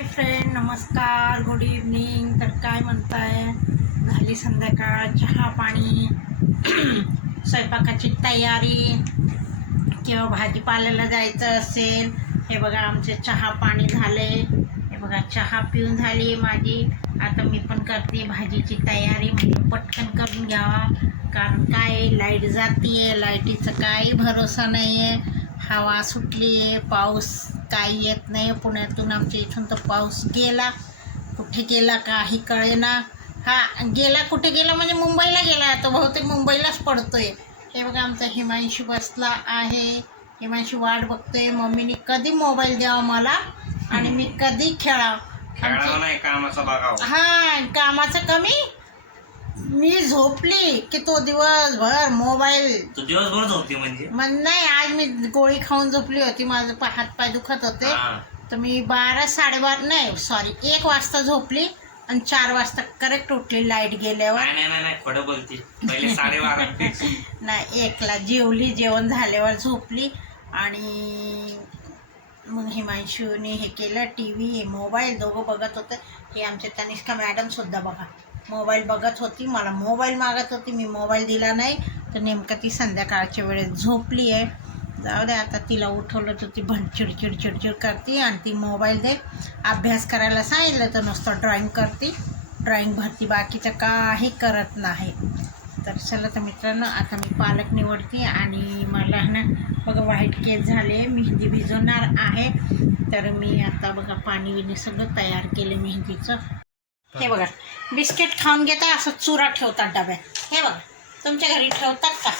हाय friend नमस्कार good evening तर काय म्हणताय? झाली संध्याकाळ चहा पाणी स्वयंपाकाची तयारी. किंवा भाजीपाल्याला जायचं असेल? हे बघा आमचे चहा पाणी झाले. हे बघा चहा पिऊन झाली माझी. आता मी पण करते भाजीची तयारी. म्हणजे पटकन करून घ्यावा. कारण काय लाइट जातीये. लाईटीचं काही भरोसा नाही आहे हवा सुटली आहे पाऊस काही येत नाही. पुण्यातून आमच्या इथून तर पाऊस गेला. कुठे गेला काही कळेना. हा गेला कुठे गेला म्हणजे मुंबईला गेला. तो बहुतेक मुंबईलाच पडतोय. हे बघा आमचा हिमांशू बसला आहे. हिमांशू वाट बघतोय. मम्मीने कधी मोबाईल द्यावा मला आणि मी कधी खेळावं नाही कामाचं बघावं. हा कामाचं कमी? मी झोपली की तो दिवसभर मोबाईल तू दिवसभरच होती म्हणजे? मग नाही आज मी गोळी खाऊन झोपली होती. माझं पा हात पाय दुखत होते. हा. तर मी बारा साडेबारा नाही सॉरी एक वाजता झोपली आणि चार वाजता करेक्ट उठली लाइट गेल्यावर. नाही नाही नाही नाही खोटं बोलती. पहिले साडेबारा नाही एकला जेवली जेवण झाल्यावर झोपली आणि मग हिमांशूने हे केलं टी व्ही मोबाईल दोघं बघत होते. हे आमचे तनिष्का मॅडमसुद्धा बघा. मोबाईल बघत होती मला मोबाईल मागत होती मी मोबाईल दिला नाही. तर नेमकं ती संध्याकाळच्या वेळेस झोपली आहे. जाऊ दे आता तिला उठवलं तर ती भण चिडचिड चिडचिड करते आणि ती मोबाईल दे. अभ्यास करायला सांगितलं तर नुसतं ड्रॉईंग करते. ड्रॉईंग भरती बाकीचं काही करत नाही. तर चला तर मित्रांनो आता मी पालक निवडते आणि मला ना बघा व्हाईट केस झाले मेहंदी भिजवणार आहे. तर मी आता बघा पाणी बिणी सगळं तयार केलं मेहंदीचं. हे बघा बिस्किट खाऊन घेता असं चुरा ठेवतात डब्यात. हे बघा तुमच्या घरी ठेवतात का?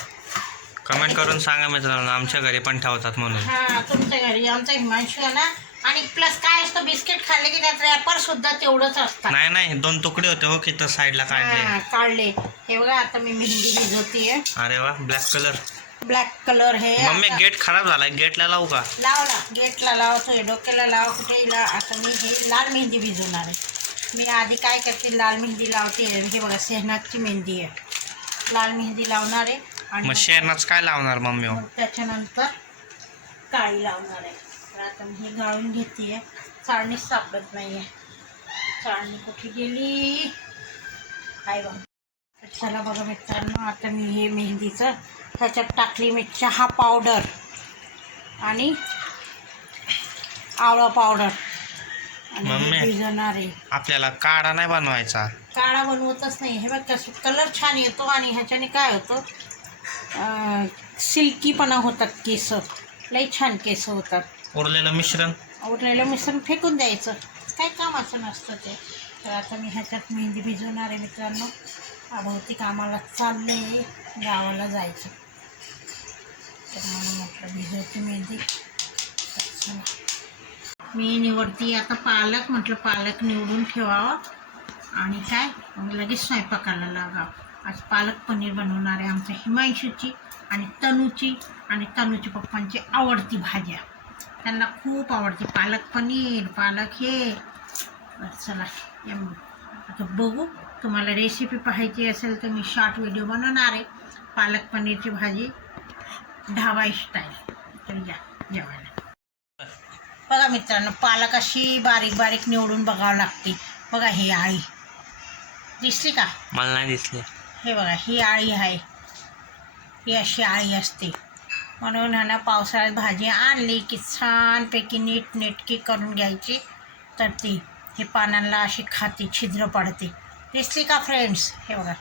कमेंट करून सांगा मित्रांनो आमच्या घरी पण ठेवतात म्हणून. हा तुमच्या घरी आमचा हिमांशू आहे ना? आणि प्लस काय असतं बिस्किट खाल्ले की त्यात रॅपर सुद्धा तेवढंच असतं नाही नाही दोन तुकडे होते हो की तर साईडला काढले हा, काढले. हे बघा आता मी मेहंदी भिजवतीये. अरे वा ब्लॅक कलर ब्लॅक कलर हे मम्मी आता- गेट खराब झालाय गेटला लावू का? लावला गेटला लावतोय डोक्याला लाव कुठे ला आता मी हे लाल मेहंदी भिजवणार आहे. मी आधी काय करते लाल मेहंदी लावते. हे बघा सेहनाची मेहंदी आहे. लाल मेहंदी लावणार आहे आणि मग शेरनाच काय लावणार मम्मी? हो त्याच्यानंतर काळी लावणार आहे. तर आता मी हे गाळून घेते चाळणीच सापडत नाही आहे चाळणी कुठे गेली? काय बघ चला बघा मित्रांनो आता मी हे मेहंदीचं ह्याच्यात टाकली मी चहा पावडर आणि आवळा पावडर मम्मी. आपल्याला काढा नाही बनवायचा. काळा बनवतच नाही. हे बघ कसं कलर छान येतो आणि ह्याच्याने काय होतं? सिल्कीपणा होतात केस. लई छान केस होतात. उरलेलं मिश्रण. उरलेलं मिश्रण फेकून द्यायचं. काय कामाचं नसतं ते. तर आता मी ह्याच्यात मेहंदी भिजवणार आहे मित्रांनो. बहुतेक आम्हाला चाललं. गावाला जायचं. तर मला म्हटलं भिजवते मेहंदी. मी निवडती. आता पालक म्हटलं पालक निवडून ठेवावं. आणि काय? मग लगेच स्वयंपाकाला लागावं. आज पालक पनीर बनवणार आहे आमच्या हिमांशूची आणि तनूची आणि तनूची पप्पांची आवडती भाज्या. त्यांना खूप आवडते. पालक पनीर पालक हे. चला आता बघू. तुम्हाला रेसिपी पाहायची असेल तर मी शॉर्ट व्हिडिओ बनवणार आहे. पालक पनीरची भाजी ढाबा स्टाईल तर या जेवायला. बघा मित्रांनो पालक अशी बारीक बारीक निवडून बघावं लागते. बघा ही आळी. दिसली का? मला नाही दिसले. हे बघा ही आळी आहे. ही अशी आळी असते. म्हणून ह्यानं पावसाळ्यात भाजी आणली की छानपैकी नीट नेटकी करून घ्यायची. तर ती हे पानांना अशी खाती छिद्र पडते. दिसली का फ्रेंड्स हे बघा.